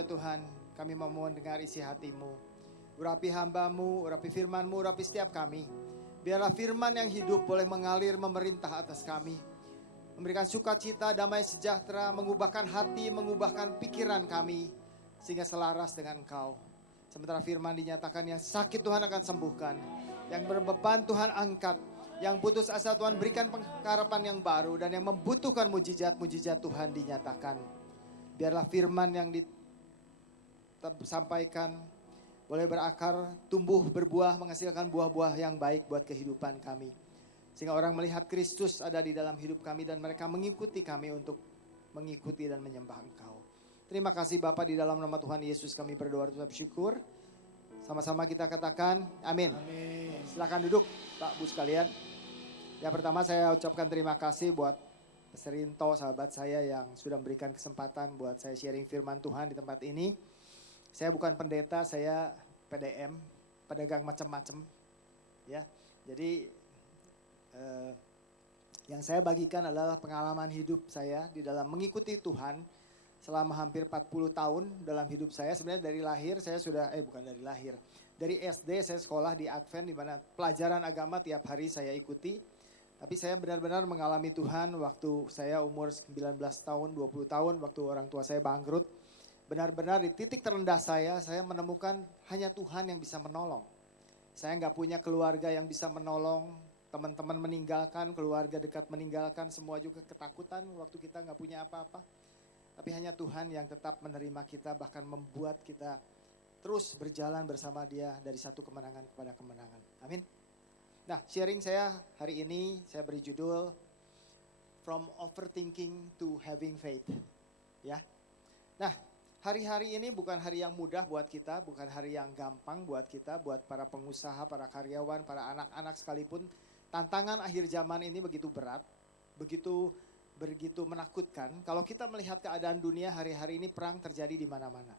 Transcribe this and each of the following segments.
ya Tuhan, kami memohon dengar isi hati-Mu. Urapi hamba-Mu, urapi firman-Mu, urapi setiap kami. Biarlah firman yang hidup boleh mengalir memerintah atas kami. Memberikan sukacita, damai sejahtera, mengubahkan hati, mengubahkan pikiran kami. Sehingga selaras dengan Engkau. Sementara firman dinyatakan yang sakit Tuhan akan sembuhkan. Yang berbeban Tuhan angkat. Yang putus asa Tuhan berikan pengharapan yang baru. Dan yang membutuhkan mujizat-mujizat Tuhan dinyatakan. Biarlah firman yang disampaikan boleh berakar, tumbuh, berbuah, menghasilkan buah-buah yang baik buat kehidupan kami. Sehingga orang melihat Kristus ada di dalam hidup kami dan mereka mengikuti kami untuk mengikuti dan menyembah Engkau. Terima kasih Bapa, di dalam nama Tuhan Yesus kami berdoa dan bersyukur. Sama-sama kita katakan amin. Amin. Silakan duduk Pak Bu sekalian. Yang pertama saya ucapkan terima kasih buat Pastor Rinto, sahabat saya yang sudah memberikan kesempatan buat saya sharing firman Tuhan di tempat ini. Saya bukan pendeta, saya PDM, pedagang macam-macam. Ya, jadi yang saya bagikan adalah pengalaman hidup saya di dalam mengikuti Tuhan selama hampir 40 tahun dalam hidup saya. Sebenarnya dari lahir saya sudah, bukan dari lahir. Dari SD saya sekolah di Advent di mana pelajaran agama tiap hari saya ikuti. Tapi saya benar-benar mengalami Tuhan waktu saya umur 19 tahun, 20 tahun, waktu orang tua saya bangkrut. Benar-benar di titik terendah saya menemukan hanya Tuhan yang bisa menolong. Saya nggak punya keluarga yang bisa menolong, teman-teman meninggalkan, keluarga dekat meninggalkan, semua juga ketakutan waktu kita nggak punya apa-apa. Tapi hanya Tuhan yang tetap menerima kita, bahkan membuat kita terus berjalan bersama Dia dari satu kemenangan kepada kemenangan. Amin. Nah, sharing saya hari ini saya beri judul From Overthinking to Having Faith. Ya. Nah, hari-hari ini bukan hari yang mudah buat kita, bukan hari yang gampang buat kita, buat para pengusaha, para karyawan, para anak-anak sekalipun. Tantangan akhir zaman ini begitu berat, begitu menakutkan. Kalau kita melihat keadaan dunia hari-hari ini, perang terjadi di mana-mana.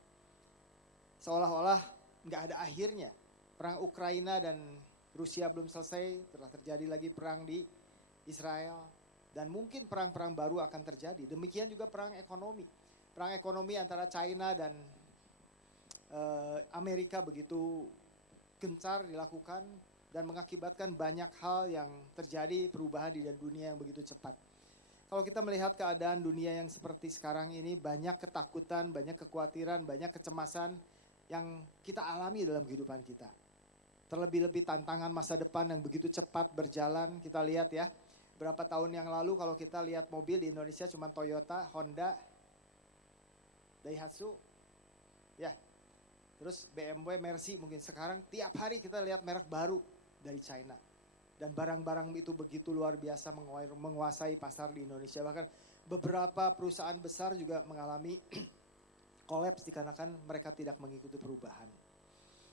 Seolah-olah nggak ada akhirnya. Perang Ukraina dan Rusia belum selesai, telah terjadi lagi perang di Israel. Dan mungkin perang-perang baru akan terjadi. Demikian juga perang ekonomi. Perang ekonomi antara China dan Amerika begitu gencar dilakukan dan mengakibatkan banyak hal yang terjadi, perubahan di dunia yang begitu cepat. Kalau kita melihat keadaan dunia yang seperti sekarang ini, banyak ketakutan, banyak kekhawatiran, banyak kecemasan yang kita alami dalam kehidupan kita. Terlebih-lebih tantangan masa depan yang begitu cepat berjalan. Kita lihat ya, berapa tahun yang lalu kalau kita lihat mobil di Indonesia cuma Toyota, Honda, Daihatsu, ya, terus BMW, Mercy mungkin. Sekarang tiap hari kita lihat merek baru dari China. Dan barang-barang itu begitu luar biasa menguasai pasar di Indonesia. Bahkan beberapa perusahaan besar juga mengalami kolaps dikarenakan mereka tidak mengikuti perubahan.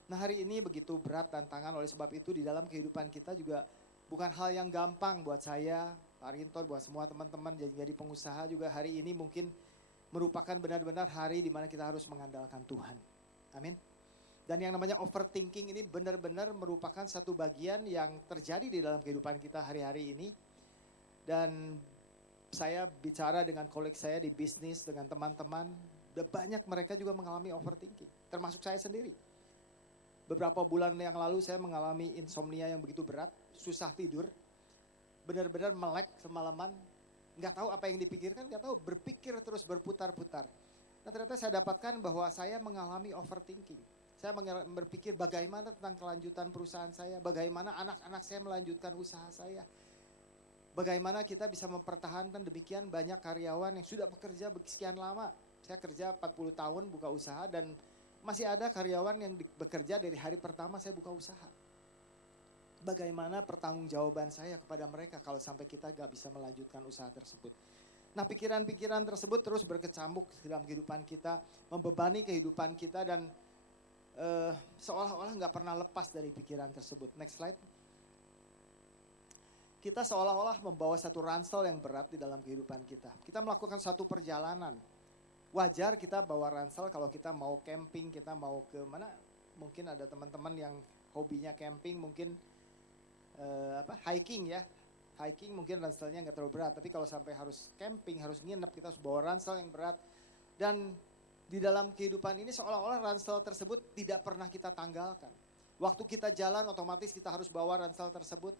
Nah, hari ini begitu berat tantangan, oleh sebab itu di dalam kehidupan kita juga bukan hal yang gampang buat saya, Pak Rinto, buat semua teman-teman jadi pengusaha juga hari ini mungkin merupakan benar-benar hari di mana kita harus mengandalkan Tuhan. Amin. Dan yang namanya overthinking ini benar-benar merupakan satu bagian yang terjadi di dalam kehidupan kita hari-hari ini. Dan saya bicara dengan koleg saya di bisnis, dengan teman-teman, banyak mereka juga mengalami overthinking, termasuk saya sendiri. Beberapa bulan yang lalu saya mengalami insomnia yang begitu berat, susah tidur, benar-benar melek semalaman, nggak tahu apa yang dipikirkan, nggak tahu, berpikir terus berputar-putar. Nah, ternyata saya dapatkan bahwa saya mengalami overthinking. Saya berpikir bagaimana tentang kelanjutan perusahaan saya, bagaimana anak-anak saya melanjutkan usaha saya. Bagaimana kita bisa mempertahankan demikian banyak karyawan yang sudah bekerja sekian lama. Saya kerja 40 tahun buka usaha dan masih ada karyawan yang bekerja dari hari pertama saya buka usaha. Bagaimana pertanggungjawaban saya kepada mereka kalau sampai kita gak bisa melanjutkan usaha tersebut. Nah, pikiran-pikiran tersebut terus berkecamuk dalam kehidupan kita, membebani kehidupan kita dan seolah-olah gak pernah lepas dari pikiran tersebut. Next slide. Kita seolah-olah membawa satu ransel yang berat di dalam kehidupan kita. Kita melakukan satu perjalanan. Wajar kita bawa ransel kalau kita mau camping, kita mau ke mana. Mungkin ada teman-teman yang hobinya camping, mungkin hiking ya. Hiking mungkin ranselnya gak terlalu berat. Tapi kalau sampai harus camping, harus nginep, kita harus bawa ransel yang berat. Dan Di dalam kehidupan ini seolah-olah ransel tersebut tidak pernah kita tanggalkan. Waktu kita jalan otomatis kita harus bawa ransel tersebut.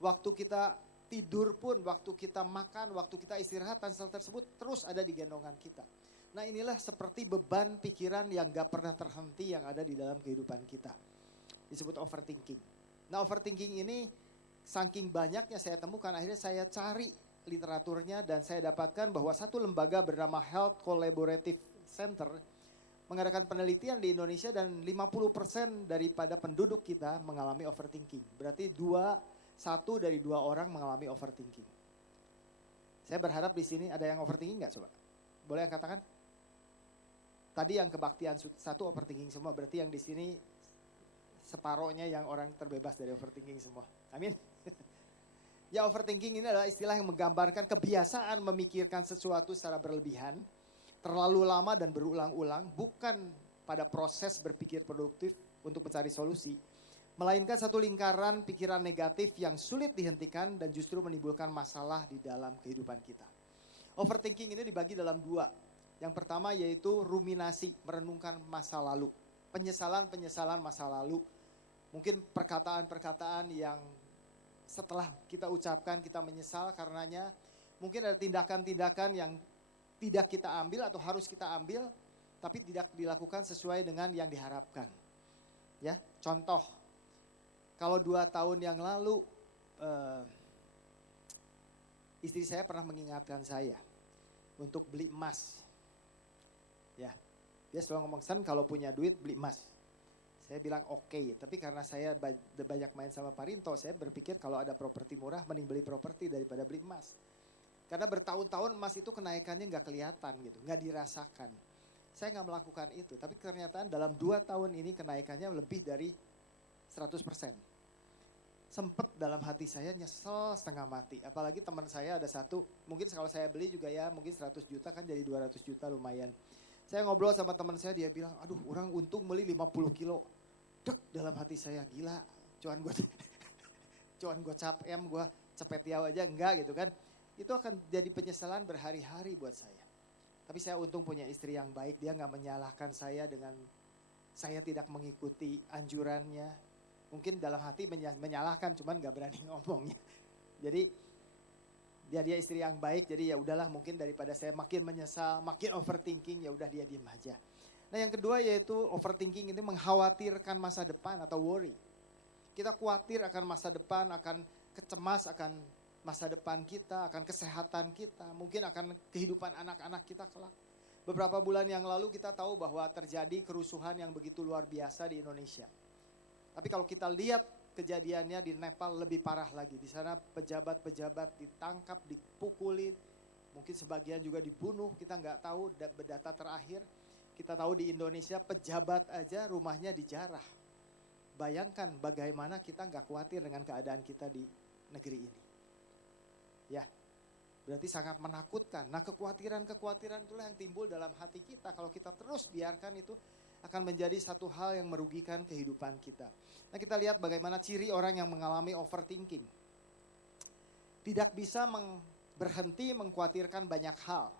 Waktu kita tidur pun, waktu kita makan, waktu kita istirahat, ransel tersebut terus ada di gendongan kita. Nah inilah seperti beban pikiran yang gak pernah terhenti yang ada di dalam kehidupan kita. Disebut overthinking. Nah overthinking ini saking banyaknya saya temukan, akhirnya saya cari literaturnya dan saya dapatkan bahwa satu lembaga bernama Health Collaborative Center mengadakan penelitian di Indonesia dan 50% daripada penduduk kita mengalami overthinking. Berarti satu dari dua orang mengalami overthinking. Saya berharap di sini ada yang overthinking nggak coba? Boleh yang katakan? Tadi yang kebaktian satu overthinking semua, berarti yang di sini separohnya yang orang terbebas dari overthinking semua. Amin. Ya overthinking ini adalah istilah yang menggambarkan kebiasaan memikirkan sesuatu secara berlebihan, terlalu lama dan berulang-ulang, bukan pada proses berpikir produktif untuk mencari solusi, melainkan satu lingkaran pikiran negatif yang sulit dihentikan dan justru menimbulkan masalah di dalam kehidupan kita. Overthinking ini dibagi dalam dua. Yang pertama yaitu ruminasi, merenungkan masa lalu. Penyesalan-penyesalan masa lalu. Mungkin perkataan-perkataan yang setelah kita ucapkan kita menyesal karenanya. Mungkin ada tindakan-tindakan yang tidak kita ambil atau harus kita ambil, tapi tidak dilakukan sesuai dengan yang diharapkan. Ya, contoh, kalau 2 tahun yang lalu istri saya pernah mengingatkan saya untuk beli emas. Ya, dia selalu ngomong, Sen kalau punya duit beli emas. Saya bilang oke, tapi karena saya banyak main sama Pak Rinto, saya berpikir kalau ada properti murah mending beli properti daripada beli emas. Karena bertahun-tahun emas itu kenaikannya nggak kelihatan gitu, nggak dirasakan. Saya nggak melakukan itu, tapi ternyata dalam 2 tahun ini kenaikannya lebih dari 100%. Sempet dalam hati saya nyesel setengah mati. Apalagi teman saya ada satu, mungkin kalau saya beli juga ya mungkin 100 juta kan jadi 200 juta lumayan. Saya ngobrol sama teman saya, dia bilang, aduh orang untung beli 50 kilo. Dek dalam hati saya, gila cuan gue cap gue cepet yaw aja enggak gitu kan. Itu akan jadi penyesalan berhari-hari buat saya. Tapi saya untung punya istri yang baik, dia gak menyalahkan saya dengan saya tidak mengikuti anjurannya. Mungkin dalam hati menyalahkan, cuman gak berani ngomongnya. Jadi dia istri yang baik, jadi ya udahlah mungkin daripada saya makin menyesal, makin overthinking, ya udah dia diem aja. Nah yang kedua yaitu overthinking itu mengkhawatirkan masa depan atau worry. Kita khawatir akan masa depan, akan kecemas akan masa depan kita, akan kesehatan kita, mungkin akan kehidupan anak-anak kita kelak. Beberapa bulan yang lalu kita tahu bahwa terjadi kerusuhan yang begitu luar biasa di Indonesia. Tapi kalau kita lihat kejadiannya di Nepal lebih parah lagi. Di sana pejabat-pejabat ditangkap, dipukuli, mungkin sebagian juga dibunuh, kita nggak tahu data terakhir. Kita tahu di Indonesia pejabat aja rumahnya dijarah. Bayangkan bagaimana kita nggak khawatir dengan keadaan kita di negeri ini. Ya, berarti sangat menakutkan. Nah kekhawatiran-kekhawatiran itulah yang timbul dalam hati kita. Kalau kita terus biarkan itu akan menjadi satu hal yang merugikan kehidupan kita. Nah kita lihat bagaimana ciri orang yang mengalami overthinking. Tidak bisa berhenti mengkhawatirkan banyak hal.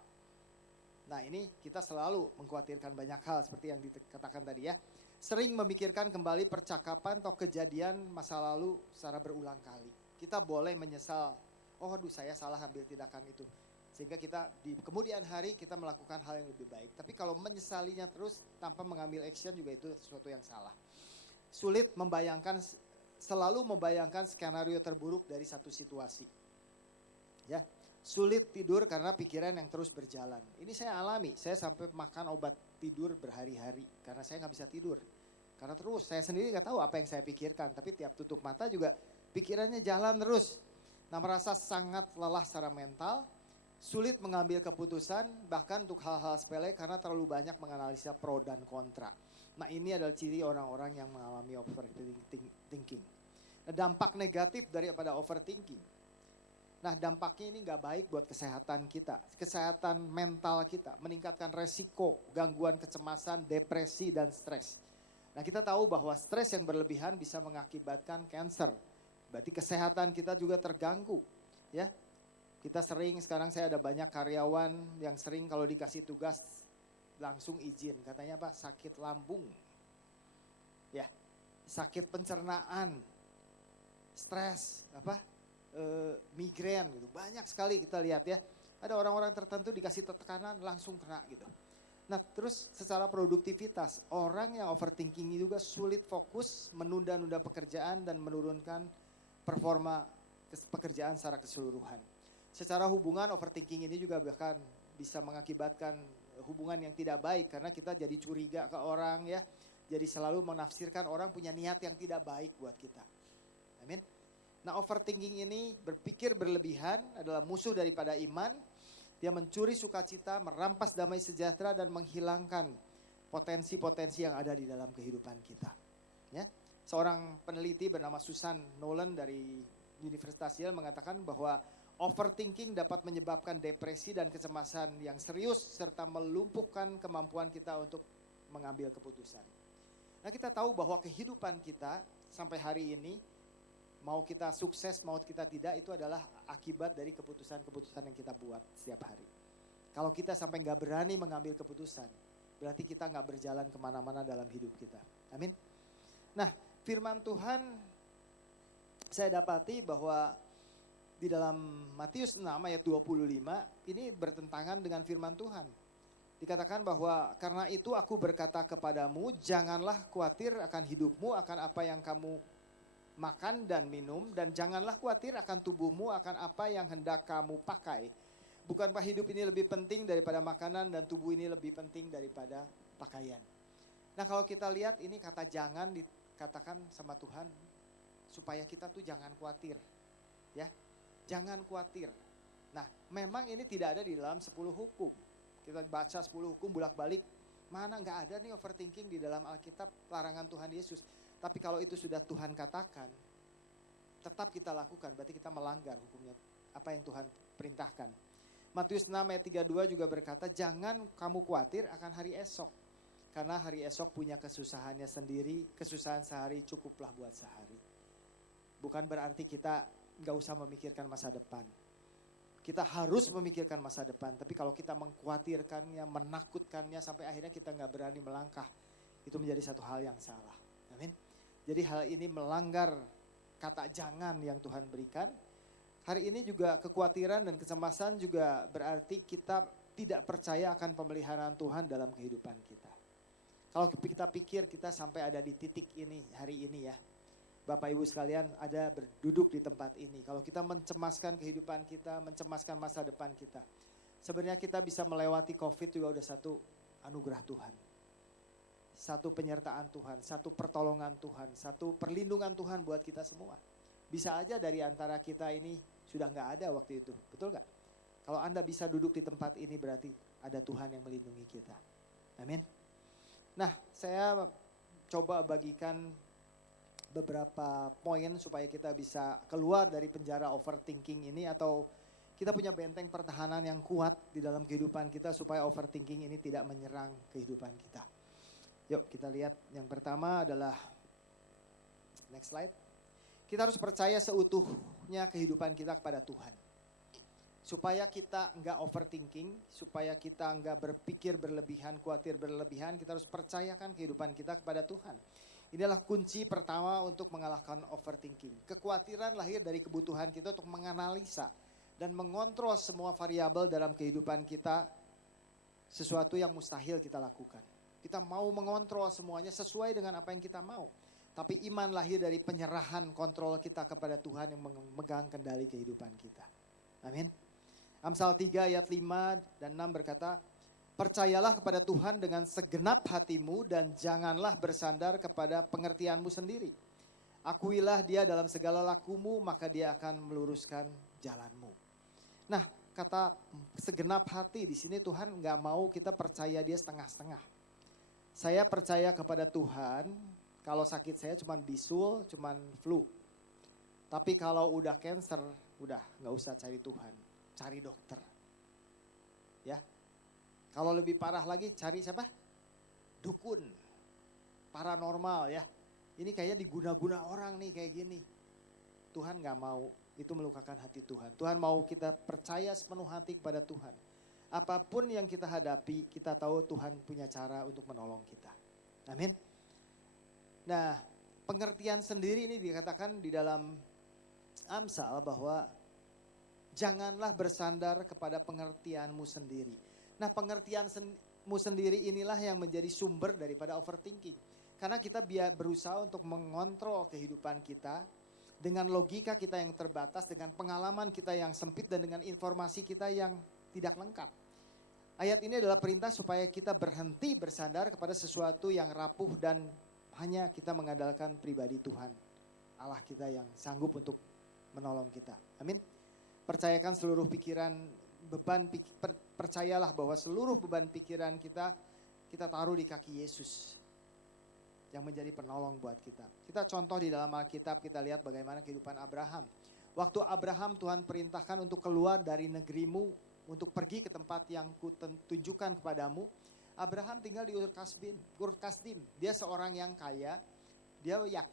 Nah ini kita selalu mengkhawatirkan banyak hal seperti yang dikatakan tadi ya. Sering memikirkan kembali percakapan atau kejadian masa lalu secara berulang kali. Kita boleh menyesal, oh aduh saya salah ambil tindakan itu. Sehingga kita di kemudian hari kita melakukan hal yang lebih baik. Tapi kalau menyesalinya terus tanpa mengambil action juga itu sesuatu yang salah. Sulit selalu membayangkan skenario terburuk dari satu situasi. Ya, sulit tidur karena pikiran yang terus berjalan. Ini saya alami, saya sampai makan obat tidur berhari-hari karena saya nggak bisa tidur. Karena terus saya sendiri nggak tahu apa yang saya pikirkan, tapi tiap tutup mata juga pikirannya jalan terus. Nah merasa sangat lelah secara mental. Sulit mengambil keputusan bahkan untuk hal-hal sepele karena terlalu banyak menganalisa pro dan kontra. Nah ini adalah ciri orang-orang yang mengalami overthinking. Nah, dampak negatif daripada overthinking. Nah dampaknya ini gak baik buat kesehatan kita, kesehatan mental kita, meningkatkan resiko, gangguan kecemasan, depresi dan stres. Nah kita tahu bahwa stres yang berlebihan bisa mengakibatkan kanker. Berarti kesehatan kita juga terganggu, ya. Kita sekarang saya ada banyak karyawan yang sering kalau dikasih tugas langsung izin. Katanya apa? Sakit lambung. Ya, sakit pencernaan, stres, migrain gitu. Banyak sekali kita lihat ya. Ada orang-orang tertentu dikasih tekanan langsung kena gitu. Nah terus secara produktivitas, orang yang overthinking juga sulit fokus, menunda-nunda pekerjaan dan menurunkan performa pekerjaan secara keseluruhan. Secara hubungan, overthinking ini juga bahkan bisa mengakibatkan hubungan yang tidak baik karena kita jadi curiga ke orang ya. Jadi selalu menafsirkan orang punya niat yang tidak baik buat kita. Amin. Nah overthinking ini berpikir berlebihan adalah musuh daripada iman. Dia mencuri sukacita, merampas damai sejahtera dan menghilangkan potensi-potensi yang ada di dalam kehidupan kita. Ya. Seorang peneliti bernama Susan Nolan dari Universitas Yale mengatakan bahwa overthinking dapat menyebabkan depresi dan kecemasan yang serius serta melumpuhkan kemampuan kita untuk mengambil keputusan. Nah kita tahu bahwa kehidupan kita sampai hari ini, mau kita sukses, mau kita tidak, itu adalah akibat dari keputusan-keputusan yang kita buat setiap hari. Kalau kita sampai gak berani mengambil keputusan, berarti kita gak berjalan kemana-mana dalam hidup kita. Amin. Nah firman Tuhan saya dapati bahwa di dalam Matius 6 ayat 25 ini bertentangan dengan firman Tuhan. Dikatakan bahwa karena itu aku berkata kepadamu, janganlah khawatir akan hidupmu, akan apa yang kamu makan dan minum, dan janganlah khawatir akan tubuhmu, akan apa yang hendak kamu pakai. Bukankah hidup ini lebih penting daripada makanan dan tubuh ini lebih penting daripada pakaian. Nah kalau kita lihat ini kata jangan dikatakan sama Tuhan supaya kita tuh jangan khawatir. Ya, jangan khawatir. Nah memang ini tidak ada di dalam 10 hukum. Kita baca 10 hukum bolak-balik, mana gak ada nih overthinking di dalam Alkitab, larangan Tuhan Yesus. Tapi kalau itu sudah Tuhan katakan, tetap kita lakukan, berarti kita melanggar hukumnya, apa yang Tuhan perintahkan. Matius 6 ayat 32 juga berkata, jangan kamu khawatir akan hari esok. Karena hari esok punya kesusahannya sendiri, kesusahan sehari cukuplah buat sehari. Bukan berarti kita gak usah memikirkan masa depan. Kita harus memikirkan masa depan, tapi kalau kita mengkhawatirkannya, menakutkannya, sampai akhirnya kita gak berani melangkah, itu menjadi satu hal yang salah. Amin. Jadi hal ini melanggar kata jangan yang Tuhan berikan. Hari ini juga kekhawatiran dan kecemasan juga berarti kita tidak percaya akan pemeliharaan Tuhan dalam kehidupan kita. Kalau kita pikir kita sampai ada di titik ini hari ini ya. Bapak Ibu sekalian ada berduduk di tempat ini. Kalau kita mencemaskan kehidupan kita, mencemaskan masa depan kita. Sebenarnya kita bisa melewati COVID juga udah satu anugerah Tuhan. Satu penyertaan Tuhan, satu pertolongan Tuhan, satu perlindungan Tuhan buat kita semua. Bisa aja dari antara kita ini sudah gak ada waktu itu, betul gak? Kalau Anda bisa duduk di tempat ini berarti ada Tuhan yang melindungi kita. Amin. Nah saya coba bagikan beberapa poin supaya kita bisa keluar dari penjara overthinking ini, atau kita punya benteng pertahanan yang kuat di dalam kehidupan kita supaya overthinking ini tidak menyerang kehidupan kita. Yuk kita lihat yang pertama adalah, next slide. Kita harus percaya seutuhnya kehidupan kita kepada Tuhan. Supaya kita enggak overthinking, supaya kita enggak berpikir berlebihan, khawatir berlebihan, kita harus percayakan kehidupan kita kepada Tuhan. Inilah kunci pertama untuk mengalahkan overthinking. Kekhawatiran lahir dari kebutuhan kita untuk menganalisa dan mengontrol semua variabel dalam kehidupan kita, sesuatu yang mustahil kita lakukan. Kita mau mengontrol semuanya sesuai dengan apa yang kita mau. Tapi iman lahir dari penyerahan kontrol kita kepada Tuhan yang memegang kendali kehidupan kita. Amin. Amsal 3 ayat 5 dan 6 berkata, percayalah kepada Tuhan dengan segenap hatimu dan janganlah bersandar kepada pengertianmu sendiri. Akuilah Dia dalam segala lakumu, maka Dia akan meluruskan jalanmu. Nah, kata segenap hati di sini Tuhan nggak mau kita percaya Dia setengah-setengah. Saya percaya kepada Tuhan, kalau sakit saya cuma bisul, cuma flu. Tapi kalau udah cancer, udah nggak usah cari Tuhan, cari dokter. Ya, kalau lebih parah lagi cari siapa? Dukun, paranormal ya. Ini kayaknya diguna-guna orang nih kayak gini. Tuhan nggak mau, itu melukakan hati Tuhan. Tuhan mau kita percaya sepenuh hati kepada Tuhan. Apapun yang kita hadapi, kita tahu Tuhan punya cara untuk menolong kita. Amin. Nah, pengertian sendiri ini dikatakan di dalam Amsal bahwa janganlah bersandar kepada pengertianmu sendiri. Nah, pengertianmu sendiri inilah yang menjadi sumber daripada overthinking. Karena kita berusaha untuk mengontrol kehidupan kita dengan logika kita yang terbatas, dengan pengalaman kita yang sempit, dan dengan informasi kita yang tidak lengkap. Ayat ini adalah perintah supaya kita berhenti bersandar kepada sesuatu yang rapuh dan hanya kita mengandalkan pribadi Tuhan, Allah kita yang sanggup untuk menolong kita. Amin. Percayakan seluruh pikiran, percayalah bahwa seluruh beban pikiran kita taruh di kaki Yesus yang menjadi penolong buat kita. Kita contoh di dalam Alkitab, kita lihat bagaimana kehidupan Abraham. Waktu Abraham Tuhan perintahkan untuk keluar dari negerimu, untuk pergi ke tempat yang kutunjukkan kepadamu. Abraham tinggal di Ur Kasdim. Dia seorang yang kaya.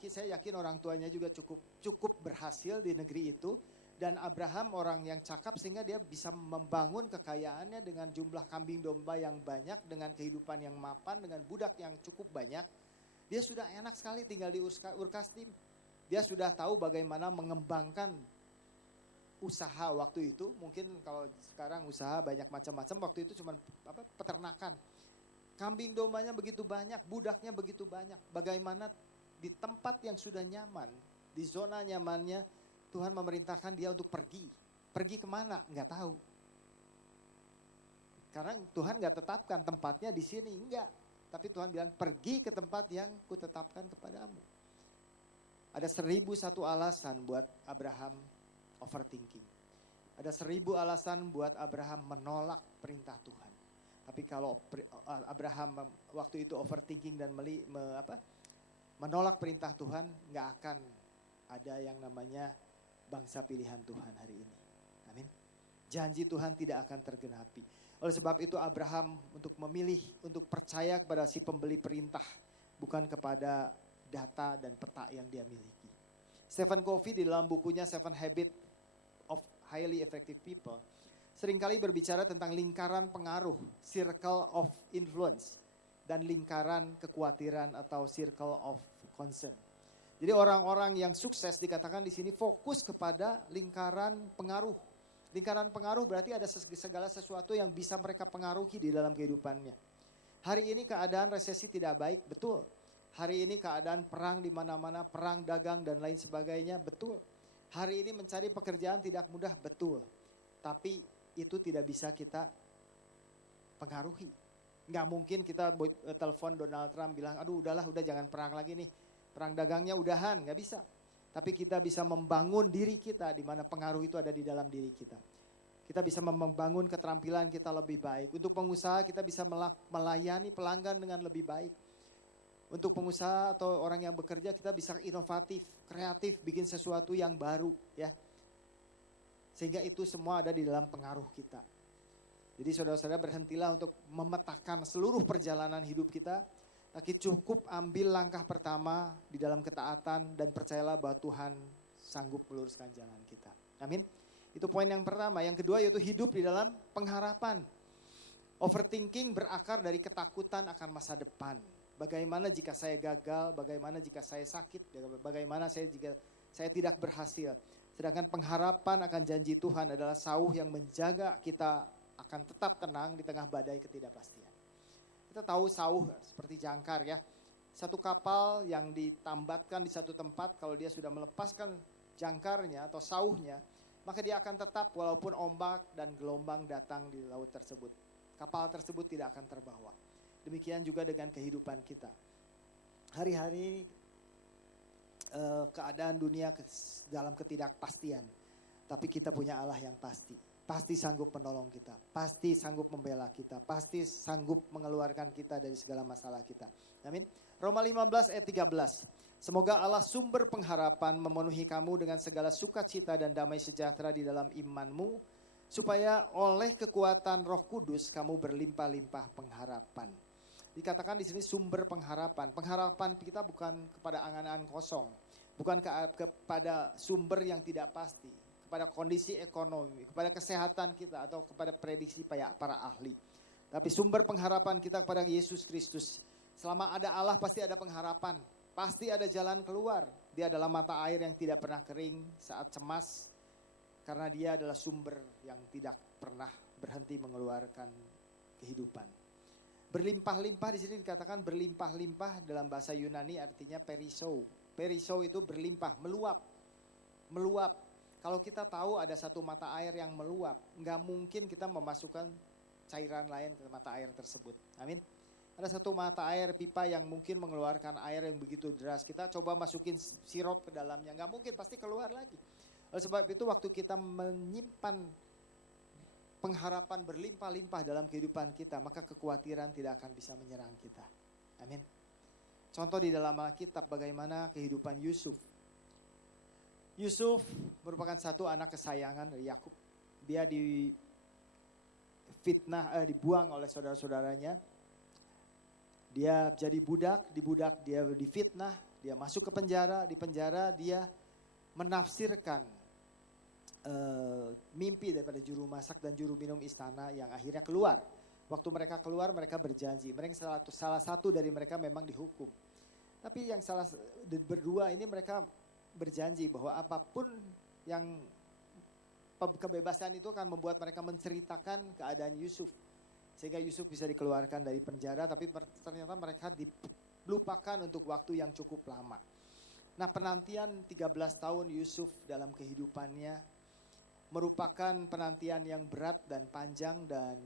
Saya yakin orang tuanya juga cukup berhasil di negeri itu. Dan Abraham orang yang cakap sehingga dia bisa membangun kekayaannya dengan jumlah kambing domba yang banyak, dengan kehidupan yang mapan, dengan budak yang cukup banyak. Dia sudah enak sekali tinggal di Ur Kasdim. Dia sudah tahu bagaimana mengembangkan usaha waktu itu. Mungkin kalau sekarang usaha banyak macam-macam, waktu itu cuma peternakan. Kambing dombanya begitu banyak, budaknya begitu banyak. Bagaimana di tempat yang sudah nyaman, di zona nyamannya, Tuhan memerintahkan dia untuk pergi. Pergi kemana? Enggak tahu. Karena Tuhan enggak tetapkan tempatnya di sini, enggak. Tapi Tuhan bilang pergi ke tempat yang kutetapkan kepadamu. Ada 1001 alasan buat Abraham overthinking. Ada 1000 alasan buat Abraham menolak perintah Tuhan. Tapi kalau Abraham waktu itu overthinking dan menolak perintah Tuhan, nggak akan ada yang namanya bangsa pilihan Tuhan hari ini. Amin. Janji Tuhan tidak akan tergenapi. Oleh sebab itu Abraham untuk memilih untuk percaya kepada si pembeli perintah, bukan kepada data dan peta yang dia miliki. Stephen Covey di dalam bukunya Seven Habits of Highly Effective People seringkali berbicara tentang lingkaran pengaruh, circle of influence, dan lingkaran kekhawatiran atau circle of concern. Jadi orang-orang yang sukses dikatakan di sini fokus kepada lingkaran pengaruh. Lingkaran pengaruh berarti ada segala sesuatu yang bisa mereka pengaruhi di dalam kehidupannya. Hari ini keadaan resesi tidak baik, betul. Hari ini keadaan perang di mana-mana, perang dagang dan lain sebagainya, betul. Hari ini mencari pekerjaan tidak mudah, betul. Tapi itu tidak bisa kita pengaruhi. Nggak mungkin kita telepon Donald Trump bilang, aduh udahlah, udah jangan perang lagi nih. Perang dagangnya udahan, nggak bisa. Tapi kita bisa membangun diri kita di mana pengaruh itu ada di dalam diri kita. Kita bisa membangun keterampilan kita lebih baik. Untuk pengusaha kita bisa melayani pelanggan dengan lebih baik. Untuk pengusaha atau orang yang bekerja kita bisa inovatif, kreatif, bikin sesuatu yang baru ya. Sehingga itu semua ada di dalam pengaruh kita. Jadi saudara-saudara berhentilah untuk memetakan seluruh perjalanan hidup kita. Tapi cukup ambil langkah pertama di dalam ketaatan dan percayalah bahwa Tuhan sanggup meluruskan jalan kita. Amin. Itu poin yang pertama. Yang kedua yaitu hidup di dalam pengharapan. Overthinking berakar dari ketakutan akan masa depan. Bagaimana jika saya gagal, bagaimana jika saya sakit, bagaimana jika saya tidak berhasil. Sedangkan pengharapan akan janji Tuhan adalah sauh yang menjaga kita akan tetap tenang di tengah badai ketidakpastian. Kita tahu sauh seperti jangkar ya. Satu kapal yang ditambatkan di satu tempat, kalau dia sudah melepaskan jangkarnya atau sauhnya, maka dia akan tetap walaupun ombak dan gelombang datang di laut tersebut. Kapal tersebut tidak akan terbawa. Demikian juga dengan kehidupan kita. Hari-hari keadaan dunia dalam ketidakpastian. Tapi kita punya Allah yang pasti. Pasti sanggup menolong kita. Pasti sanggup membela kita. Pasti sanggup mengeluarkan kita dari segala masalah kita. Amin. Roma 15 ayat 13. Semoga Allah sumber pengharapan memenuhi kamu dengan segala sukacita dan damai sejahtera di dalam imanmu. Supaya oleh kekuatan Roh Kudus kamu berlimpah-limpah pengharapan. Dikatakan di sini sumber pengharapan. Pengharapan kita bukan kepada angan-angan kosong. Bukan kepada sumber yang tidak pasti. kepada kondisi ekonomi, kepada kesehatan kita, atau kepada prediksi para ahli. Tapi sumber pengharapan kita kepada Yesus Kristus. Selama ada Allah pasti ada pengharapan, pasti ada jalan keluar. Dia adalah mata air yang tidak pernah kering saat cemas, karena dia adalah sumber yang tidak pernah berhenti mengeluarkan kehidupan. Berlimpah-limpah di sini dikatakan berlimpah-limpah dalam bahasa Yunani artinya perisou. Perisou itu berlimpah, meluap. Meluap. Kalau kita tahu ada satu mata air yang meluap, nggak mungkin kita memasukkan cairan lain ke mata air tersebut. Amin. Ada satu mata air pipa yang mungkin mengeluarkan air yang begitu deras. Kita coba masukin sirup ke dalamnya, nggak mungkin, pasti keluar lagi. Oleh sebab itu waktu kita menyimpan pengharapan berlimpah-limpah dalam kehidupan kita, maka kekhawatiran tidak akan bisa menyerang kita. Amin. Contoh di dalam Alkitab bagaimana kehidupan Yusuf. Yusuf merupakan satu anak kesayangan dari Yakub. Dia dibuang oleh saudara-saudaranya. Dia jadi budak dia difitnah, dia masuk ke penjara, di penjara dia menafsirkan mimpi daripada juru masak dan juru minum istana yang akhirnya keluar. Waktu mereka keluar mereka berjanji, mereka salah satu dari mereka memang dihukum. Tapi yang berdua ini mereka berjanji bahwa apapun yang kebebasan itu akan membuat mereka menceritakan keadaan Yusuf. Sehingga Yusuf bisa dikeluarkan dari penjara, tapi ternyata mereka dilupakan untuk waktu yang cukup lama. Nah, penantian 13 tahun Yusuf dalam kehidupannya merupakan penantian yang berat dan panjang, dan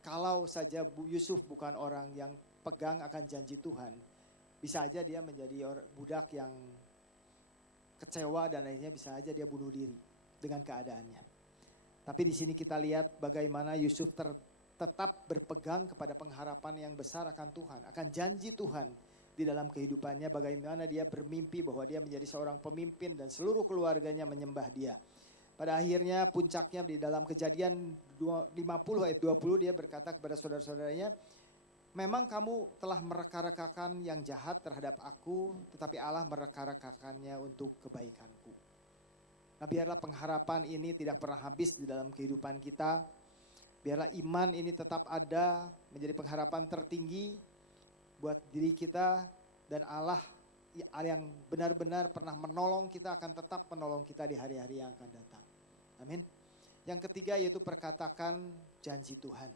kalau saja Yusuf bukan orang yang pegang akan janji Tuhan, bisa aja dia menjadi budak yang kecewa dan akhirnya bisa aja dia bunuh diri dengan keadaannya. Tapi di sini kita lihat bagaimana Yusuf tetap berpegang kepada pengharapan yang besar akan Tuhan, akan janji Tuhan di dalam kehidupannya, bagaimana dia bermimpi bahwa dia menjadi seorang pemimpin dan seluruh keluarganya menyembah dia. Pada akhirnya puncaknya di dalam Kejadian 50 ayat 20 dia berkata kepada saudara-saudaranya, memang kamu telah mereka-rekakan yang jahat terhadap aku, tetapi Allah mereka-rekakannya untuk kebaikanku. Nah, biarlah pengharapan ini tidak pernah habis di dalam kehidupan kita. Biarlah iman ini tetap ada, menjadi pengharapan tertinggi buat diri kita, dan Allah yang benar-benar pernah menolong kita akan tetap menolong kita di hari-hari yang akan datang. Amin. Yang ketiga yaitu perkatakan janji Tuhan.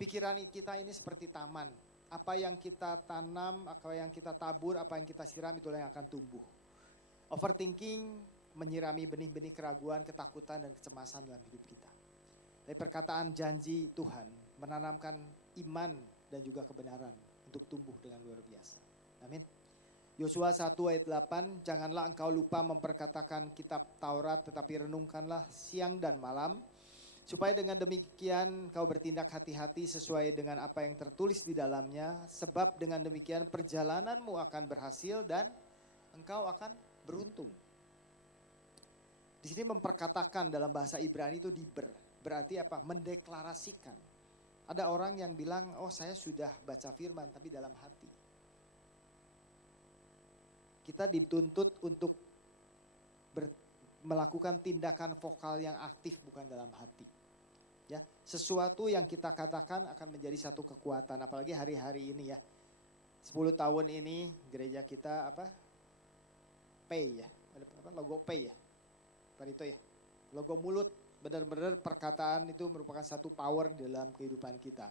Pikiran kita ini seperti taman. Apa yang kita tanam, apa yang kita tabur, apa yang kita siram, itulah yang akan tumbuh. Overthinking menyirami benih-benih keraguan, ketakutan, dan kecemasan dalam hidup kita. Dari perkataan janji Tuhan menanamkan iman dan juga kebenaran untuk tumbuh dengan luar biasa. Amin. Yosua 1 ayat 8, janganlah engkau lupa memperkatakan kitab Taurat, tetapi renungkanlah siang dan malam, supaya dengan demikian engkau bertindak hati-hati sesuai dengan apa yang tertulis di dalamnya, sebab dengan demikian perjalananmu akan berhasil dan engkau akan beruntung. Di sini memperkatakan dalam bahasa Ibrani itu diber, berarti apa? Mendeklarasikan. Ada orang yang bilang, oh saya sudah baca firman, tapi dalam hati. Kita dituntut untuk melakukan tindakan vokal yang aktif, bukan dalam hati. Ya, sesuatu yang kita katakan akan menjadi satu kekuatan, apalagi hari-hari ini ya. 10 tahun ini gereja kita pay ya, ada logo pay ya, itu ya, logo mulut. Benar-benar perkataan itu merupakan satu power dalam kehidupan kita.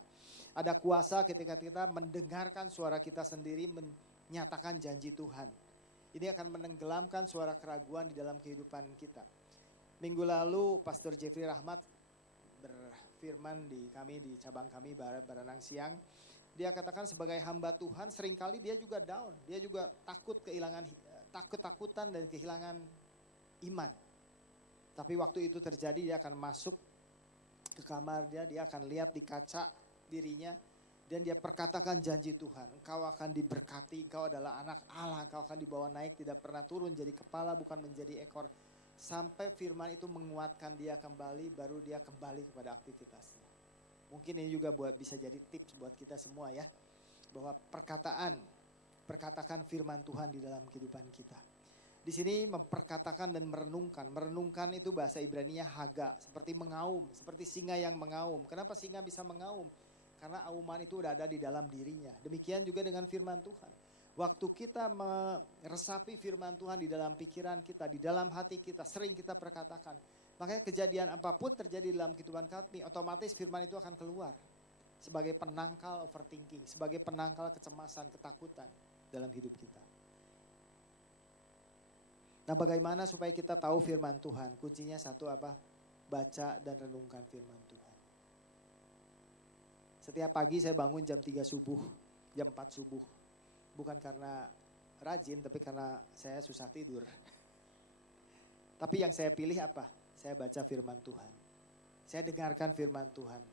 Ada kuasa ketika kita mendengarkan suara kita sendiri menyatakan janji Tuhan. Ini akan menenggelamkan suara keraguan di dalam kehidupan kita. Minggu lalu Pastor Jeffrey Rahmat berfirman di cabang kami Baranang Siang. Dia katakan sebagai hamba Tuhan seringkali dia juga down. Dia juga takut-takutan dan kehilangan iman. Tapi waktu itu terjadi dia akan masuk ke kamar dia akan lihat di kaca dirinya. Dan dia perkatakan janji Tuhan, engkau akan diberkati, engkau adalah anak Allah, engkau akan dibawa naik, tidak pernah turun jadi kepala bukan menjadi ekor. Sampai firman itu menguatkan dia kembali, baru dia kembali kepada aktivitasnya. Mungkin ini juga bisa jadi tips buat kita semua ya. Bahwa perkatakan firman Tuhan di dalam kehidupan kita. Di sini memperkatakan dan merenungkan. Merenungkan itu bahasa Ibrani-nya haga, seperti mengaum, seperti singa yang mengaum. Kenapa singa bisa mengaum? Karena auman itu udah ada di dalam dirinya. Demikian juga dengan firman Tuhan. Waktu kita meresapi firman Tuhan di dalam pikiran kita, di dalam hati kita, sering kita perkatakan. Makanya kejadian apapun terjadi dalam kehidupan kami, otomatis firman itu akan keluar. Sebagai penangkal overthinking, sebagai penangkal kecemasan, ketakutan dalam hidup kita. Nah, bagaimana supaya kita tahu firman Tuhan? Kuncinya satu apa? Baca dan renungkan firman Tuhan. Setiap pagi saya bangun jam 3 subuh, jam 4 subuh. Bukan karena rajin, tapi karena saya susah tidur. Tapi yang saya pilih apa? Saya baca firman Tuhan. Saya dengarkan firman Tuhan.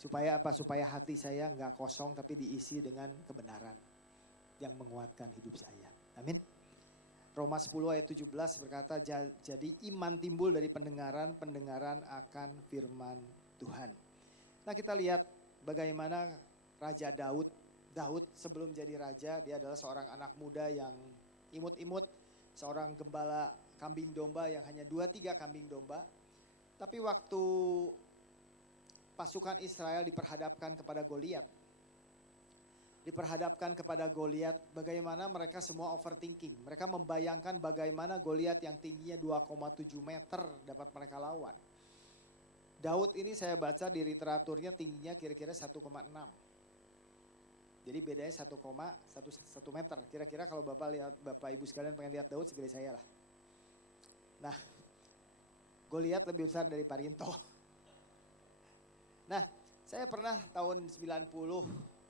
Supaya apa? Supaya hati saya enggak kosong tapi diisi dengan kebenaran yang menguatkan hidup saya. Amin. Roma 10 ayat 17 berkata, jadi iman timbul dari pendengaran, pendengaran akan firman Tuhan. Nah, kita lihat bagaimana Raja Daud. Daud sebelum jadi raja, dia adalah seorang anak muda yang imut-imut, seorang gembala kambing domba yang hanya 2-3 kambing domba. Tapi waktu pasukan Israel diperhadapkan kepada Goliat, bagaimana mereka semua overthinking. Mereka membayangkan bagaimana Goliat yang tingginya 2,7 meter dapat mereka lawan. Daud ini saya baca di literaturnya tingginya kira-kira 1,6. Jadi bedanya 1,1 meter. Kira-kira kalau Bapak Ibu sekalian pengen lihat Daud segede saya lah. Nah, Goliat lebih besar dari Parinto. Nah, saya pernah tahun 90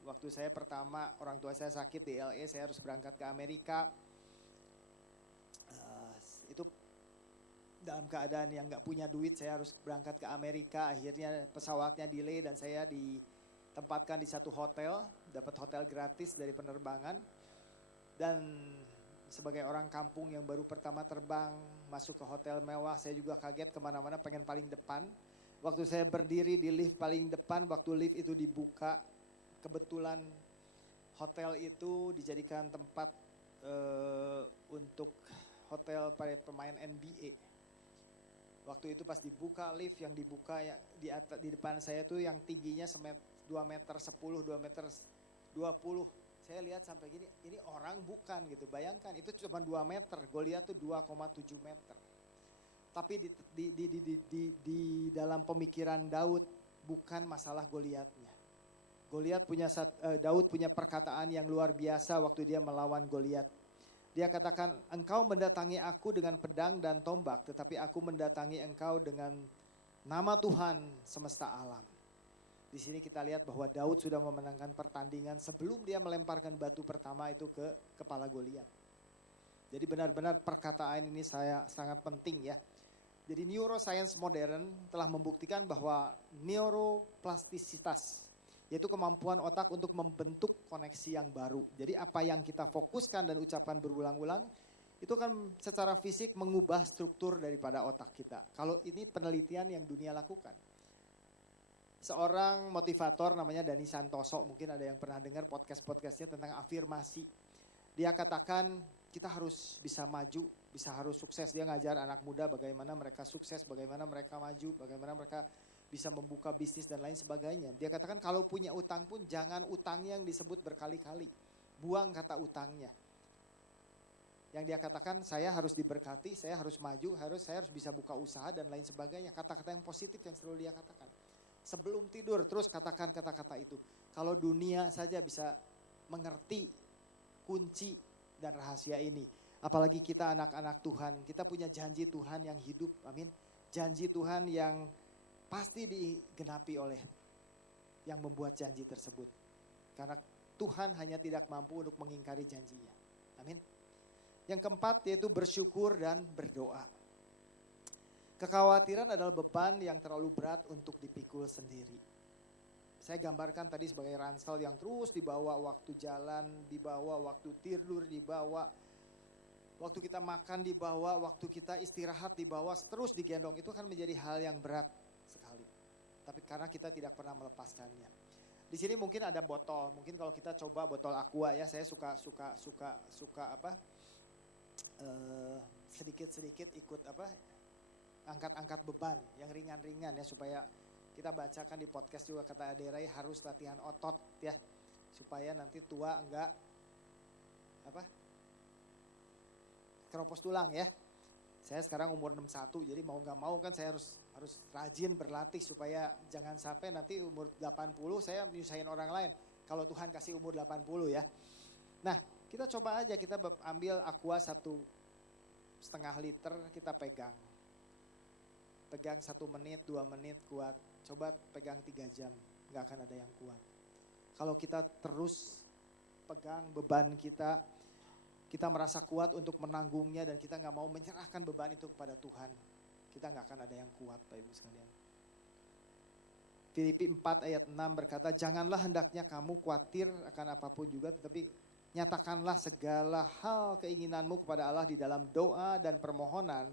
waktu saya pertama orang tua saya sakit di LA, saya harus berangkat ke Amerika. Itu dalam keadaan yang gak punya duit, saya harus berangkat ke Amerika. Akhirnya pesawatnya delay dan saya ditempatkan di satu hotel, dapat hotel gratis dari penerbangan. Dan sebagai orang kampung yang baru pertama terbang, masuk ke hotel mewah, saya juga kaget kemana-mana pengen paling depan. Waktu saya berdiri di lift paling depan, waktu lift itu dibuka, kebetulan hotel itu dijadikan tempat untuk hotel para pemain NBA. Waktu itu pas dibuka lift, yang dibuka ya, di depan saya tuh yang tingginya 2 meter 10, 2 meter 20. Saya lihat sampai gini, ini orang bukan gitu. Bayangkan itu cuma 2 meter, Goliat tuh 2,7 meter. Tapi di dalam pemikiran Daud bukan masalah Goliatnya. Daud punya perkataan yang luar biasa waktu dia melawan Goliat. Dia katakan, engkau mendatangi aku dengan pedang dan tombak, tetapi aku mendatangi engkau dengan nama Tuhan semesta alam. Di sini kita lihat bahwa Daud sudah memenangkan pertandingan sebelum dia melemparkan batu pertama itu ke kepala Goliat. Jadi benar-benar perkataan ini sangat penting ya. Jadi neuroscience modern telah membuktikan bahwa neuroplastisitas, yaitu kemampuan otak untuk membentuk koneksi yang baru. Jadi apa yang kita fokuskan dan ucapkan berulang-ulang, itu kan secara fisik mengubah struktur daripada otak kita. Kalau ini penelitian yang dunia lakukan. Seorang motivator namanya Dani Santoso, mungkin ada yang pernah dengar podcast-podcastnya tentang afirmasi. Dia katakan kita harus bisa maju, harus sukses. Dia ngajar anak muda bagaimana mereka sukses, bagaimana mereka maju, bagaimana mereka bisa membuka bisnis dan lain sebagainya. Dia katakan kalau punya utang pun jangan utangnya yang disebut berkali-kali. Buang kata utangnya. Yang dia katakan saya harus diberkati, saya harus maju, saya harus bisa buka usaha dan lain sebagainya. Kata-kata yang positif yang selalu dia katakan. Sebelum tidur terus katakan kata-kata itu. Kalau dunia saja bisa mengerti kunci dan rahasia ini. Apalagi kita anak-anak Tuhan, kita punya janji Tuhan yang hidup, amin. Janji Tuhan yang pasti digenapi oleh yang membuat janji tersebut. Karena Tuhan hanya tidak mampu untuk mengingkari janjinya. Amin. Yang keempat yaitu bersyukur dan berdoa. Kekhawatiran adalah beban yang terlalu berat untuk dipikul sendiri. Saya gambarkan tadi sebagai ransel yang terus dibawa waktu jalan, dibawa waktu tidur, dibawa waktu kita makan, dibawa waktu kita istirahat, dibawa terus digendong. Itu kan menjadi hal yang berat sekali. Tapi karena kita tidak pernah melepaskannya. Di sini mungkin ada botol. Mungkin kalau kita coba botol aqua ya, saya suka sedikit-sedikit ikut angkat-angkat beban yang ringan-ringan ya, supaya kita bacakan di podcast juga kata Aderai harus latihan otot ya, supaya nanti tua enggak keropos tulang ya. Saya sekarang umur 61, jadi mau nggak mau kan saya harus rajin berlatih supaya jangan sampai nanti umur 80 saya menyusahin orang lain. Kalau Tuhan kasih umur 80 ya. Nah, kita coba aja, kita ambil Aqua 1,5 liter, kita pegang 1 menit, 2 menit kuat. Coba pegang 3 jam, nggak akan ada yang kuat. Kalau kita terus pegang beban kita merasa kuat untuk menanggungnya dan kita nggak mau menyerahkan beban itu kepada Tuhan, kita nggak akan ada yang kuat, Bapak Ibu sekalian. Filipi 4 ayat 6 berkata, janganlah hendaknya kamu khawatir akan apapun juga, tetapi nyatakanlah segala hal keinginanmu kepada Allah di dalam doa dan permohonan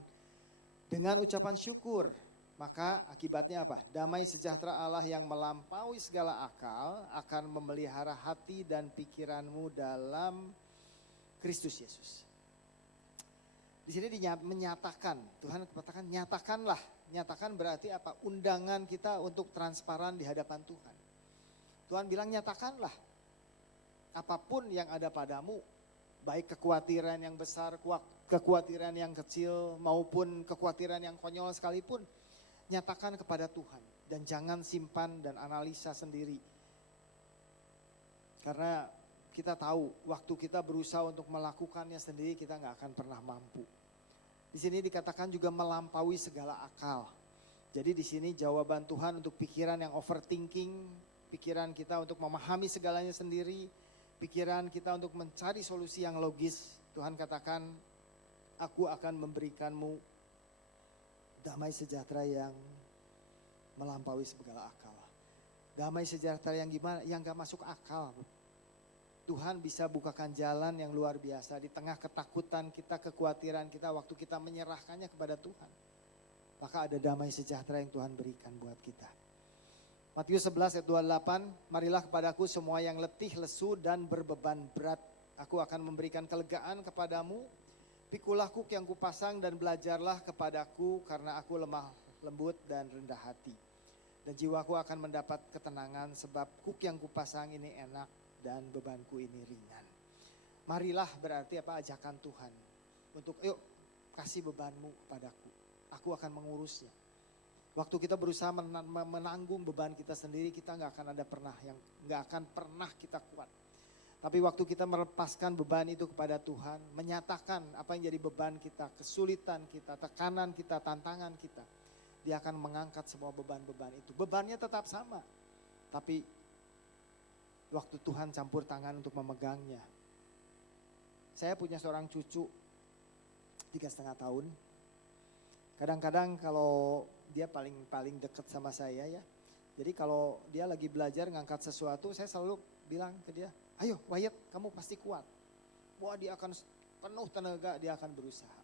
dengan ucapan syukur. Maka akibatnya apa? Damai sejahtera Allah yang melampaui segala akal akan memelihara hati dan pikiranmu dalam Kristus Yesus. Di sini menyatakan, Tuhan katakan nyatakan berarti apa? Undangan kita untuk transparan di hadapan Tuhan. Tuhan bilang nyatakanlah apapun yang ada padamu, baik kekhawatiran yang besar, kekhawatiran yang kecil maupun kekhawatiran yang konyol sekalipun, nyatakan kepada Tuhan dan jangan simpan dan analisa sendiri. Karena kita tahu waktu kita berusaha untuk melakukannya sendiri kita nggak akan pernah mampu. Di sini dikatakan juga melampaui segala akal. Jadi di sini jawaban Tuhan untuk pikiran yang overthinking, pikiran kita untuk memahami segalanya sendiri, pikiran kita untuk mencari solusi yang logis. Tuhan katakan, aku akan memberikanmu damai sejahtera yang melampaui segala akal. Damai sejahtera yang gimana? Yang gak masuk akal. Tuhan bisa bukakan jalan yang luar biasa di tengah ketakutan kita, kekhawatiran kita, waktu kita menyerahkannya kepada Tuhan. Maka ada damai sejahtera yang Tuhan berikan buat kita. Matius 11 ayat 28, marilah kepadaku semua yang letih, lesu dan berbeban berat. Aku akan memberikan kelegaan kepadamu. Pikulah kuk yang kupasang dan belajarlah kepadaku karena aku lemah lembut dan rendah hati. Dan jiwaku akan mendapat ketenangan sebab kuk yang kupasang ini enak dan bebanku ini ringan. Marilah berarti apa? Ajakan Tuhan untuk yuk kasih bebanmu kepadaku. Aku akan mengurusnya. Waktu kita berusaha menanggung beban kita sendiri, kita nggak akan pernah kita kuat. Tapi waktu kita melepaskan beban itu kepada Tuhan, menyatakan apa yang jadi beban kita, kesulitan kita, tekanan kita, tantangan kita, Dia akan mengangkat semua beban-beban itu. Bebannya tetap sama, tapi waktu Tuhan campur tangan untuk memegangnya. Saya punya seorang cucu 3,5 tahun. Kadang-kadang kalau dia paling dekat sama saya ya. Jadi kalau dia lagi belajar ngangkat sesuatu, saya selalu bilang ke dia, ayo Wyatt, kamu pasti kuat. Wah, dia akan penuh tenaga, dia akan berusaha.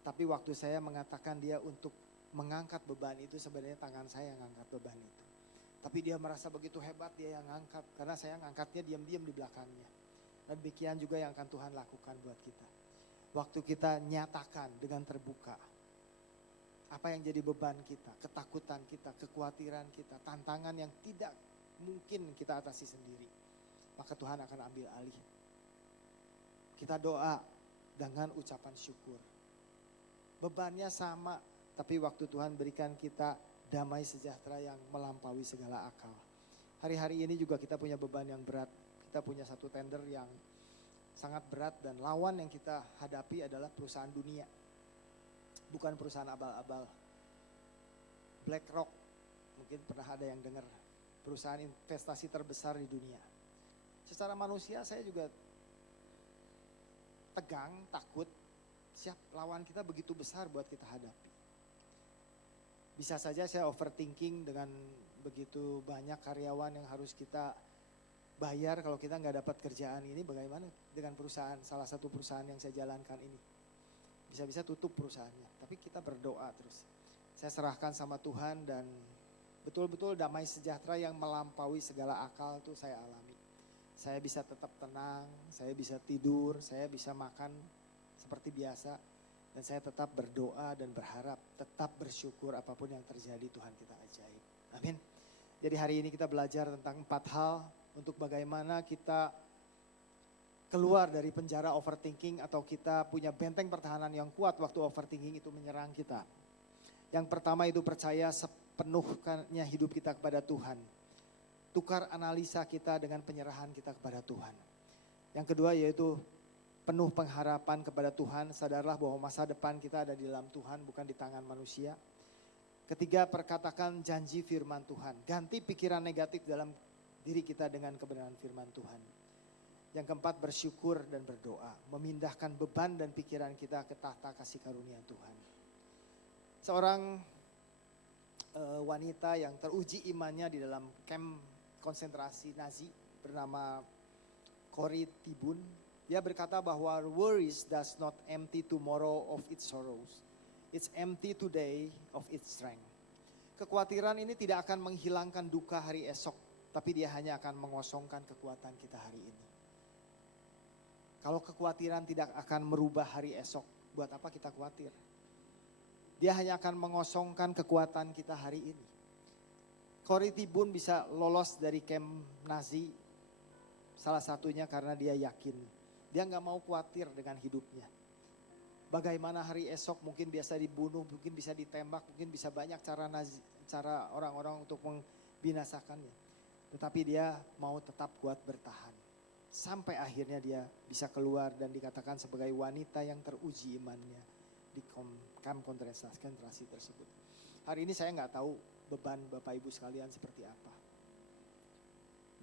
Tapi waktu saya mengatakan dia untuk mengangkat beban itu, sebenarnya tangan saya yang ngangkat beban itu. Tapi dia merasa begitu hebat, dia yang ngangkat. Karena saya ngangkatnya diam-diam di belakangnya. Dan demikian juga yang akan Tuhan lakukan buat kita. Waktu kita nyatakan dengan terbuka. Apa yang jadi beban kita, ketakutan kita, kekhawatiran kita, tantangan yang tidak mungkin kita atasi sendiri. Maka Tuhan akan ambil alih. Kita doa dengan ucapan syukur. Bebannya sama, tapi waktu Tuhan berikan kita damai sejahtera yang melampaui segala akal. Hari-hari ini juga kita punya beban yang berat. Kita punya satu tender yang sangat berat dan lawan yang kita hadapi adalah perusahaan dunia. Bukan perusahaan abal-abal. BlackRock, mungkin pernah ada yang dengar. Perusahaan investasi terbesar di dunia. Secara manusia saya juga tegang, takut. Lawan kita begitu besar buat kita hadapi. Bisa saja saya overthinking dengan begitu banyak karyawan yang harus kita bayar kalau kita nggak dapat kerjaan ini, bagaimana dengan perusahaan, salah satu perusahaan yang saya jalankan ini. Bisa-bisa tutup perusahaannya, tapi kita berdoa terus. Saya serahkan sama Tuhan dan betul-betul damai sejahtera yang melampaui segala akal itu saya alami. Saya bisa tetap tenang, saya bisa tidur, saya bisa makan seperti biasa. Dan saya tetap berdoa dan berharap, tetap bersyukur apapun yang terjadi Tuhan kita ajaib. Amin. Jadi hari ini kita belajar tentang 4 hal untuk bagaimana kita keluar dari penjara overthinking atau kita punya benteng pertahanan yang kuat waktu overthinking itu menyerang kita. Yang pertama itu percaya sepenuhnya hidup kita kepada Tuhan. Tukar analisa kita dengan penyerahan kita kepada Tuhan. Yang kedua yaitu penuh pengharapan kepada Tuhan, sadarlah bahwa masa depan kita ada di dalam Tuhan bukan di tangan manusia. Ketiga, perkatakan janji firman Tuhan. Ganti pikiran negatif dalam diri kita dengan kebenaran firman Tuhan. Yang keempat, bersyukur dan berdoa. Memindahkan beban dan pikiran kita ke tahta kasih karunia Tuhan. Seorang wanita yang teruji imannya di dalam kamp konsentrasi Nazi bernama Corrie ten Boom. Dia berkata bahwa worries does not empty tomorrow of its sorrows. It's empty today of its strength. Kekhawatiran ini tidak akan menghilangkan duka hari esok, tapi dia hanya akan mengosongkan kekuatan kita hari ini. Kalau kekhawatiran tidak akan merubah hari esok, buat apa kita khawatir? Dia hanya akan mengosongkan kekuatan kita hari ini. Corrie ten Boom bisa lolos dari kamp Nazi, salah satunya karena dia yakin. Dia gak mau khawatir dengan hidupnya. Bagaimana hari esok mungkin biasa dibunuh, mungkin bisa ditembak, mungkin bisa banyak cara orang-orang untuk membinasakannya. Tetapi dia mau tetap kuat bertahan. Sampai akhirnya dia bisa keluar dan dikatakan sebagai wanita yang teruji imannya di kamp konsentrasi tersebut. Hari ini saya gak tahu beban Bapak Ibu sekalian seperti apa.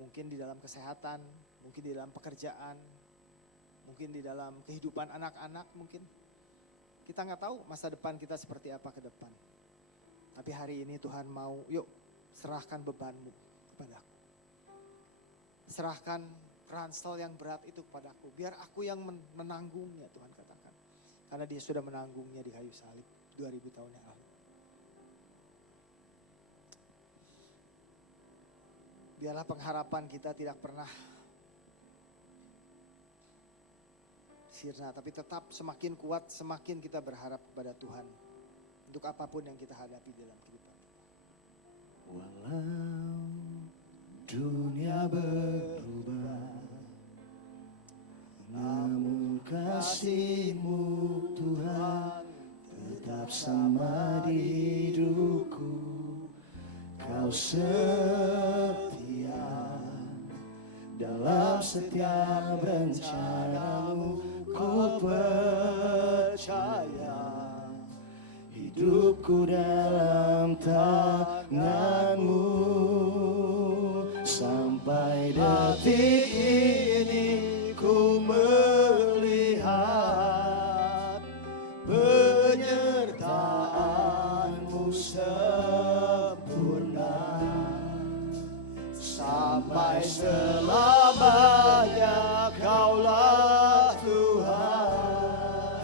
Mungkin di dalam kesehatan, mungkin di dalam pekerjaan, mungkin di dalam kehidupan anak-anak mungkin. Kita gak tahu masa depan kita seperti apa ke depan. Tapi hari ini Tuhan mau, yuk serahkan bebanmu kepadaku. Serahkan ransel yang berat itu kepadaku. Biar aku yang menanggungnya, Tuhan katakan. Karena dia sudah menanggungnya di kayu salib 2000 tahun yang lalu. Biarlah pengharapan kita tidak pernah sirna, tapi tetap semakin kuat, semakin kita berharap kepada Tuhan untuk apapun yang kita hadapi dalam kehidupan kita. Walau dunia berubah, namun kasih-Mu Tuhan tetap sama di hidupku. Kau setia dalam setiap rencana-Mu. Ku percaya hidupku dalam tangan-Mu. Sampai detik ini ku melihat penyertaan-Mu sempurna. Sampai selamanya Kaulah Tuhan,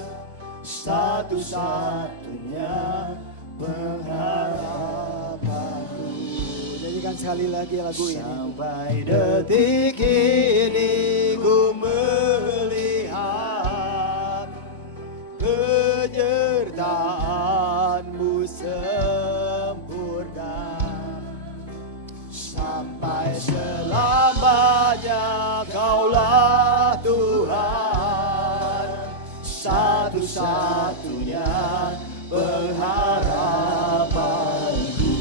satu-satunya pengharapanku. Nyanyikan sekali lagi lagu ini. Sampai detik ini ku melihat penyertaan-Mu sempurna. Sampai selamanya Kaulah Tuhan, satu-satunya pengharapanku.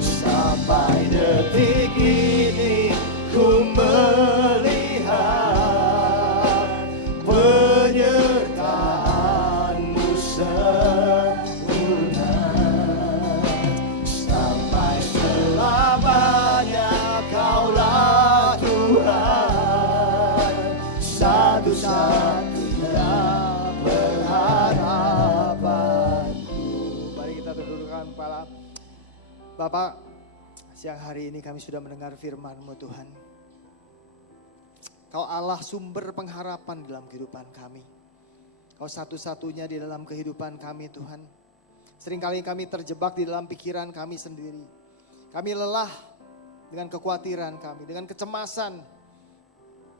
Sampai detik ini ku melihat penyertaan-Mu sempurna. Sampai selamanya Kaulah Tuhan, satu-satunya pengharapanku. Mari kita tundukkan kepala. Bapak, siang hari ini kami sudah mendengar firman-Mu Tuhan. Kau Allah sumber pengharapan dalam kehidupan kami. Kau satu-satunya di dalam kehidupan kami Tuhan. Seringkali kami terjebak di dalam pikiran kami sendiri. Kami lelah dengan kekhawatiran kami, dengan kecemasan.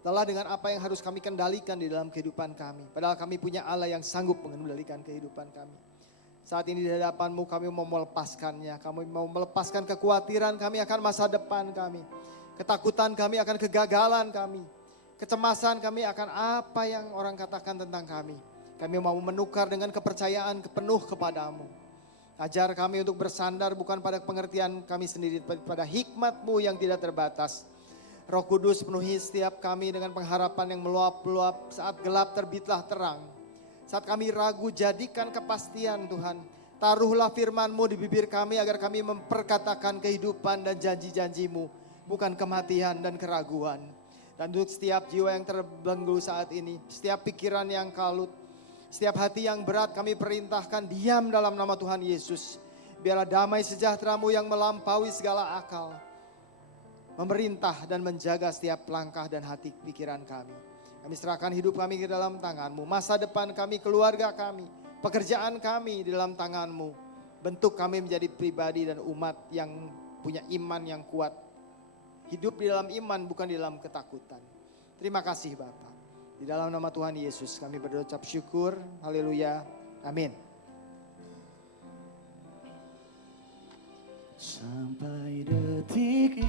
lelah dengan apa yang harus kami kendalikan di dalam kehidupan kami. Padahal kami punya Allah yang sanggup mengendalikan kehidupan kami. Saat ini di hadapan-Mu kami mau melepaskannya. Kami mau melepaskan kekhawatiran kami akan masa depan kami. Ketakutan kami akan kegagalan kami. Kecemasan kami akan apa yang orang katakan tentang kami. Kami mau menukar dengan kepercayaan penuh kepadamu. Ajar kami untuk bersandar bukan pada pengertian kami sendiri, pada hikmat-Mu yang tidak terbatas. Roh Kudus penuhi setiap kami dengan pengharapan yang meluap-luap. Saat gelap terbitlah terang. Saat kami ragu jadikan kepastian Tuhan. Taruhlah firman-Mu di bibir kami agar kami memperkatakan kehidupan dan janji-janji-Mu. Bukan kematian dan keraguan. Dan untuk setiap jiwa yang terbelenggu saat ini. Setiap pikiran yang kalut. Setiap hati yang berat kami perintahkan diam dalam nama Tuhan Yesus. Biarlah damai sejahtera-Mu yang melampaui segala akal. Memerintah dan menjaga setiap langkah dan hati pikiran kami. Kami serahkan hidup kami ke dalam tangan-Mu. Masa depan kami, keluarga kami, pekerjaan kami di dalam tangan-Mu. Bentuk kami menjadi pribadi dan umat yang punya iman yang kuat. Hidup di dalam iman bukan di dalam ketakutan. Terima kasih Bapa. Di dalam nama Tuhan Yesus kami berucap syukur. Haleluya. Amin. Sampai detik